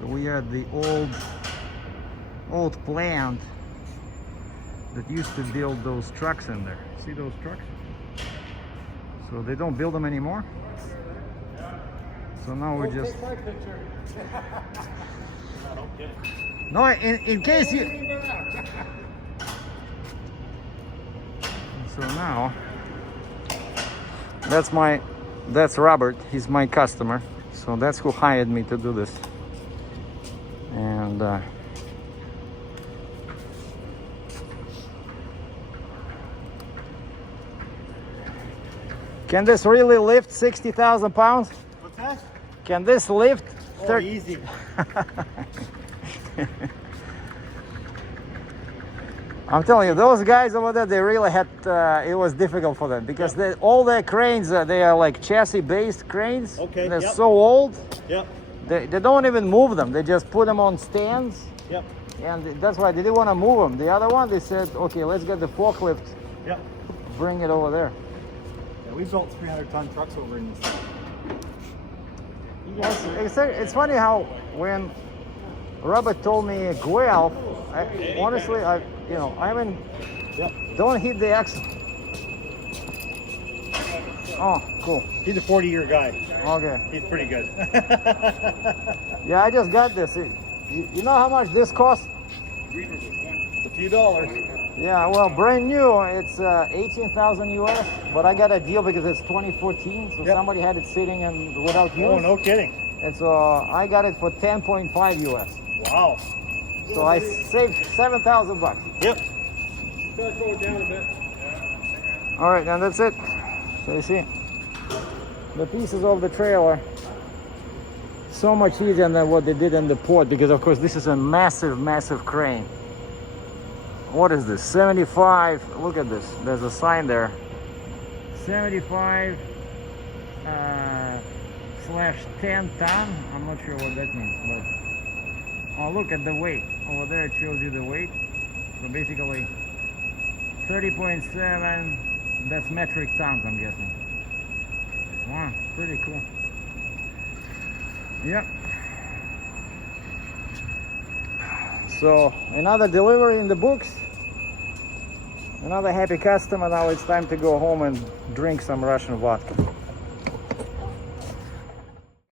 So we are at the old plant that used to build those trucks in there. See those trucks? So they don't build them anymore. So now we're just... No, in case you... So now, that's Robert, he's my customer. So that's who hired me to do this. And can this really lift 60,000 pounds? What's that? Can this lift? Oh, easy. I'm telling you, those guys over there, they really had, it was difficult for them because all their cranes, they are like chassis-based cranes. Okay. They're so old. Yep. They don't even move them. They just put them on stands. Yep. And that's why they didn't want to move them. The other one, they said, okay, let's get the forklift. Yep. Bring it over there. Yeah, we built 300-ton trucks over in this. It's funny how when Robert told me Guelph, honestly, I haven't. Yep. Don't hit the axle. Oh, cool. He's a 40-year guy. Okay. He's pretty good. Yeah, I just got this. You know how much this costs? A few dollars. Yeah, well, brand new, it's 18,000 US, but I got a deal because it's 2014, so somebody had it sitting and without use. Oh, no kidding. And so I got it for 10.5 US. Wow. So I saved 7,000 bucks. Yep. Start going down a bit. All right, and that's it. So you see, the pieces of the trailer, so much easier than what they did in the port, because of course this is a massive, massive crane. What is this? 75. Look at this. There's a sign there. 75 / 10 ton. I'm not sure what that means, but oh, look at the weight over there. It shows you the weight. So basically 30.7. That's metric tons, I'm guessing. Wow, pretty cool. Yep. So another delivery in the books. Another happy customer. Now it's time to go home and drink some Russian vodka.